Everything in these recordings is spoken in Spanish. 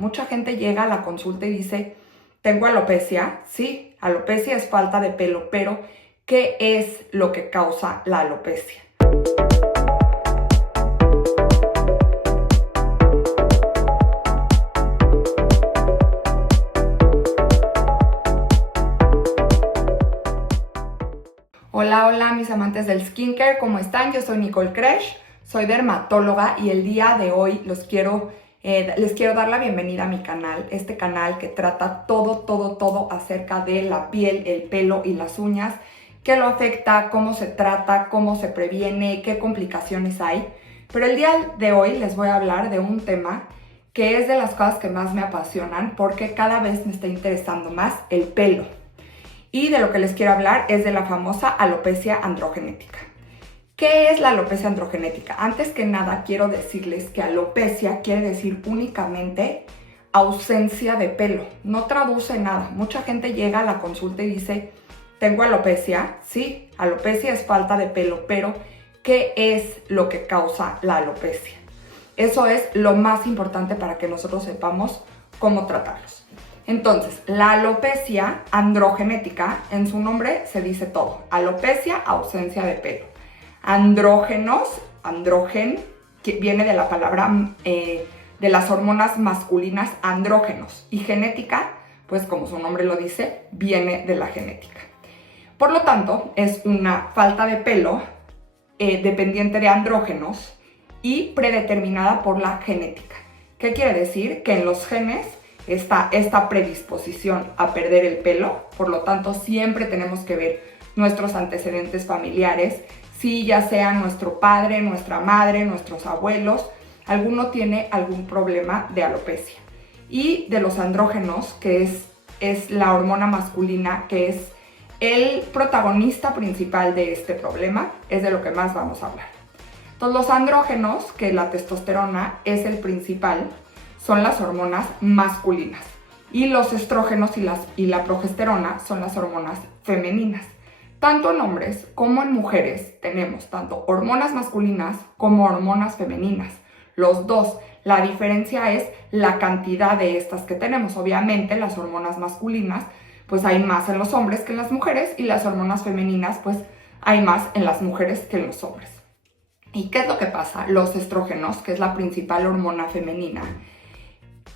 Mucha gente llega a la consulta y dice, ¿tengo alopecia? Sí, alopecia es falta de pelo, pero ¿qué es lo que causa la alopecia? Hola mis amantes del skincare, ¿cómo están? Yo soy Nicole Kresh, soy dermatóloga y el día de hoy les quiero dar la bienvenida a mi canal, este canal que trata todo acerca de la piel, el pelo y las uñas, qué lo afecta, cómo se trata, cómo se previene, qué complicaciones hay. Pero el día de hoy les voy a hablar de un tema que es de las cosas que más me apasionan porque cada vez me está interesando más el pelo. Y de lo que les quiero hablar es de la famosa alopecia androgenética. ¿Qué es la alopecia androgenética? Antes que nada quiero decirles que alopecia quiere decir únicamente ausencia de pelo. No traduce nada. Mucha gente llega a la consulta y dice, ¿tengo alopecia? Sí, alopecia es falta de pelo, pero ¿qué es lo que causa la alopecia? Eso es lo más importante para que nosotros sepamos cómo tratarlos. Entonces, la alopecia androgenética, en su nombre se dice todo. Alopecia, ausencia de pelo. Andrógenos, andrógen, que viene de la palabra de las hormonas masculinas andrógenos. Y genética, pues como su nombre lo dice, viene de la genética. Por lo tanto, es una falta de pelo dependiente de andrógenos y predeterminada por la genética. ¿Qué quiere decir? Que en los genes está esta predisposición a perder el pelo, por lo tanto siempre tenemos que ver nuestros antecedentes familiares, si ya sea nuestro padre, nuestra madre, nuestros abuelos, alguno tiene algún problema de alopecia. Y de los andrógenos, que es la hormona masculina, que es el protagonista principal de este problema, es de lo que más vamos a hablar. Entonces los andrógenos, que la testosterona es el principal, son las hormonas masculinas y los estrógenos y la progesterona son las hormonas femeninas. Tanto en hombres como en mujeres tenemos tanto hormonas masculinas como hormonas femeninas. Los dos. La diferencia es la cantidad de estas que tenemos. Obviamente las hormonas masculinas pues hay más en los hombres que en las mujeres y las hormonas femeninas pues hay más en las mujeres que en los hombres. ¿Y qué es lo que pasa? Los estrógenos, que es la principal hormona femenina,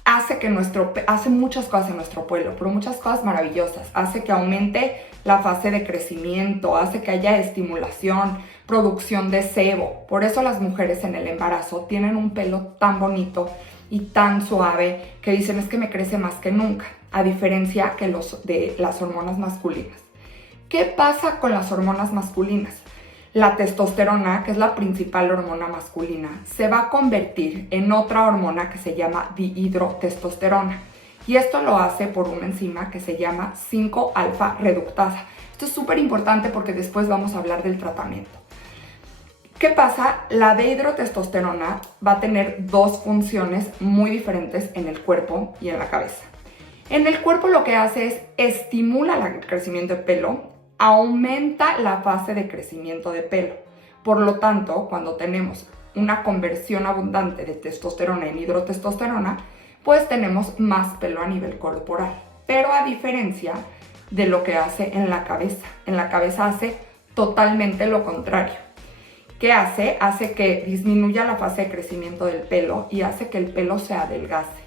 hace muchas cosas en nuestro pelo, pero muchas cosas maravillosas. Hace que aumente la fase de crecimiento, hace que haya estimulación, producción de sebo. Por eso las mujeres en el embarazo tienen un pelo tan bonito y tan suave que dicen es que me crece más que nunca, a diferencia que de las hormonas masculinas. ¿Qué pasa con las hormonas masculinas? La testosterona, que es la principal hormona masculina, se va a convertir en otra hormona que se llama dihidrotestosterona. Y esto lo hace por una enzima que se llama 5-alfa reductasa. Esto es súper importante porque después vamos a hablar del tratamiento. ¿Qué pasa? La dihidrotestosterona va a tener dos funciones muy diferentes en el cuerpo y en la cabeza. En el cuerpo lo que hace es estimula el crecimiento de pelo, aumenta la fase de crecimiento de pelo. Por lo tanto, cuando tenemos una conversión abundante de testosterona en hidrotestosterona, pues tenemos más pelo a nivel corporal. Pero a diferencia de lo que hace en la cabeza hace totalmente lo contrario. ¿Qué hace? Hace que disminuya la fase de crecimiento del pelo y hace que el pelo se adelgace.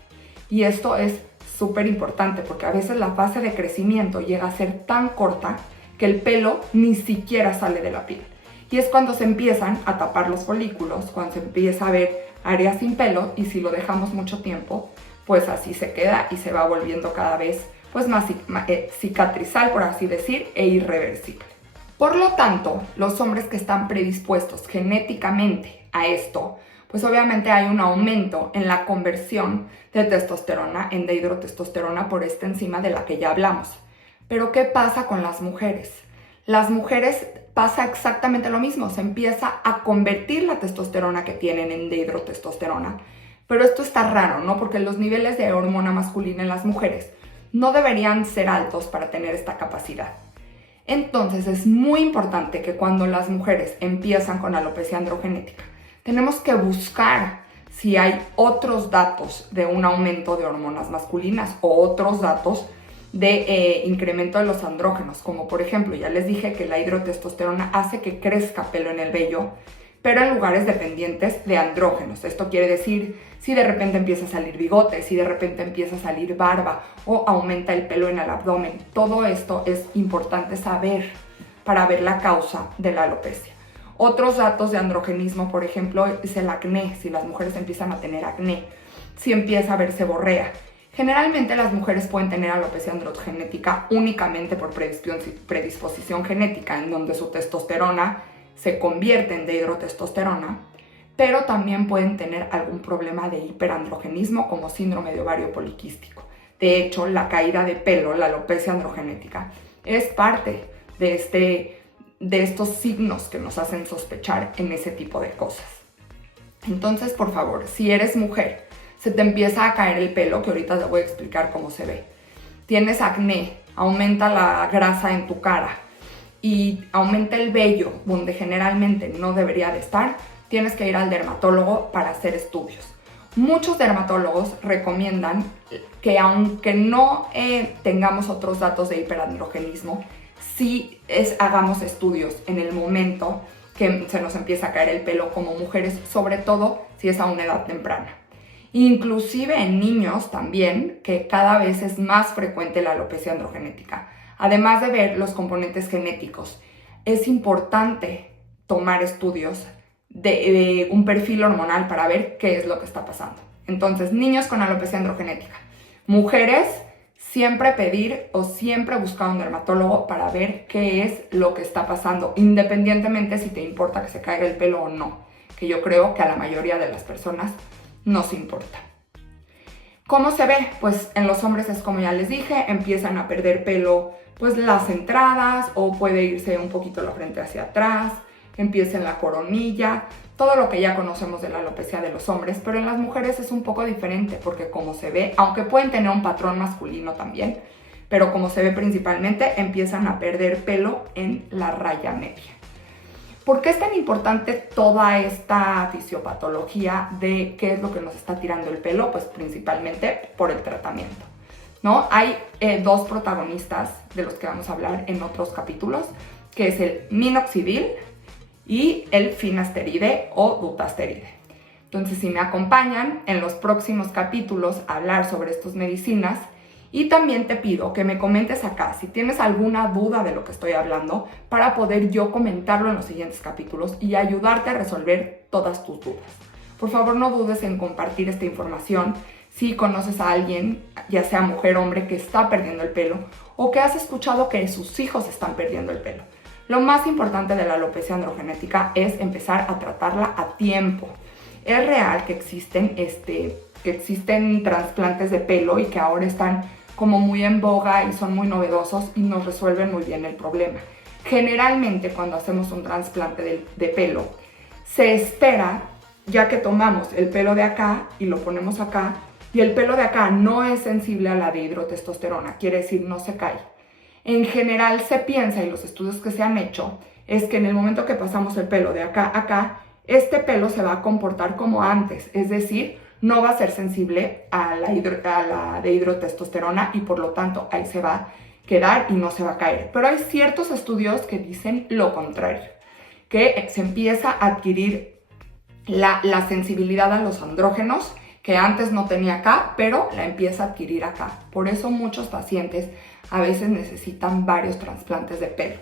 Y esto es súper importante porque a veces la fase de crecimiento llega a ser tan corta que el pelo ni siquiera sale de la piel. Y es cuando se empiezan a tapar los folículos, cuando se empieza a ver áreas sin pelo y si lo dejamos mucho tiempo, pues así se queda y se va volviendo cada vez pues más cicatrizal, por así decir, e irreversible. Por lo tanto, los hombres que están predispuestos genéticamente a esto, pues obviamente hay un aumento en la conversión de testosterona en dihidrotestosterona por esta enzima de la que ya hablamos. Pero ¿qué pasa con las mujeres? Las mujeres pasa exactamente lo mismo, se empieza a convertir la testosterona que tienen en dihidrotestosterona. Pero esto está raro, ¿no? Porque los niveles de hormona masculina en las mujeres no deberían ser altos para tener esta capacidad. Entonces es muy importante que cuando las mujeres empiezan con alopecia androgenética, tenemos que buscar si hay otros datos de un aumento de hormonas masculinas o otros datos de incremento de los andrógenos, como por ejemplo, ya les dije que la hidrotestosterona hace que crezca pelo en el vello, pero en lugares dependientes de andrógenos. Esto quiere decir si de repente empieza a salir bigote, si de repente empieza a salir barba o aumenta el pelo en el abdomen. Todo esto es importante saber para ver la causa de la alopecia. Otros datos de androgenismo, por ejemplo, es el acné, si las mujeres empiezan a tener acné, si empieza a verse borrea. Generalmente las mujeres pueden tener alopecia androgenética únicamente por predisposición genética, en donde su testosterona se convierte en dihidrotestosterona, pero también pueden tener algún problema de hiperandrogenismo como síndrome de ovario poliquístico. De hecho, la caída de pelo, la alopecia androgenética, es parte de estos signos que nos hacen sospechar en ese tipo de cosas. Entonces, por favor, si eres mujer, se te empieza a caer el pelo, que ahorita te voy a explicar cómo se ve. Tienes acné, aumenta la grasa en tu cara y aumenta el vello donde generalmente no debería de estar, tienes que ir al dermatólogo para hacer estudios. Muchos dermatólogos recomiendan que aunque no tengamos otros datos de hiperandrogenismo, sí hagamos estudios en el momento que se nos empieza a caer el pelo como mujeres, sobre todo si es a una edad temprana. Inclusive en niños también, que cada vez es más frecuente la alopecia androgenética. Además de ver los componentes genéticos, es importante tomar estudios de un perfil hormonal para ver qué es lo que está pasando. Entonces, niños con alopecia androgenética. Mujeres, siempre pedir o siempre buscar a un dermatólogo para ver qué es lo que está pasando, independientemente si te importa que se caiga el pelo o no, que yo creo que a la mayoría de las personas nos importa. ¿Cómo se ve? Pues en los hombres es como ya les dije, empiezan a perder pelo pues las entradas o puede irse un poquito la frente hacia atrás, empieza en la coronilla, todo lo que ya conocemos de la alopecia de los hombres, pero en las mujeres es un poco diferente porque como se ve, aunque pueden tener un patrón masculino también, pero como se ve principalmente, empiezan a perder pelo en la raya media. ¿Por qué es tan importante toda esta fisiopatología de qué es lo que nos está tirando el pelo? Pues principalmente por el tratamiento, ¿no? Hay dos protagonistas de los que vamos a hablar en otros capítulos, que es el minoxidil y el finasteride o dutasteride. Entonces, si me acompañan en los próximos capítulos a hablar sobre estas medicinas, y también te pido que me comentes acá si tienes alguna duda de lo que estoy hablando para poder yo comentarlo en los siguientes capítulos y ayudarte a resolver todas tus dudas. Por favor, no dudes en compartir esta información si conoces a alguien, ya sea mujer o hombre, que está perdiendo el pelo o que has escuchado que sus hijos están perdiendo el pelo. Lo más importante de la alopecia androgenética es empezar a tratarla a tiempo. Es real que existen trasplantes de pelo y que ahora están como muy en boga y son muy novedosos y nos resuelven muy bien el problema. Generalmente cuando hacemos un trasplante de pelo, se espera, ya que tomamos el pelo de acá y lo ponemos acá, y el pelo de acá no es sensible a la dihidrotestosterona, quiere decir no se cae. En general se piensa, y los estudios que se han hecho, es que en el momento que pasamos el pelo de acá a acá, este pelo se va a comportar como antes, es decir, no va a ser sensible a la dihidrotestosterona y por lo tanto ahí se va a quedar y no se va a caer. Pero hay ciertos estudios que dicen lo contrario, que se empieza a adquirir la sensibilidad a los andrógenos que antes no tenía acá, pero la empieza a adquirir acá. Por eso muchos pacientes a veces necesitan varios trasplantes de pelo.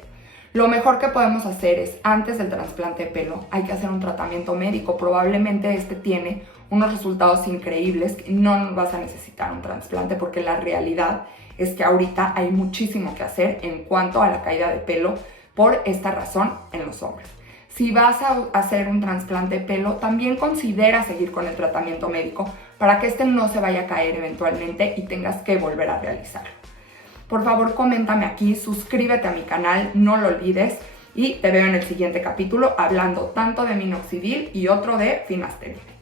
Lo mejor que podemos hacer es, antes del trasplante de pelo, hay que hacer un tratamiento médico. Probablemente tiene unos resultados increíbles, no vas a necesitar un trasplante porque la realidad es que ahorita hay muchísimo que hacer en cuanto a la caída de pelo por esta razón en los hombres. Si vas a hacer un trasplante de pelo, también considera seguir con el tratamiento médico para que no se vaya a caer eventualmente y tengas que volver a realizarlo. Por favor, coméntame aquí, suscríbete a mi canal, no lo olvides y te veo en el siguiente capítulo hablando tanto de minoxidil y otro de finasteride.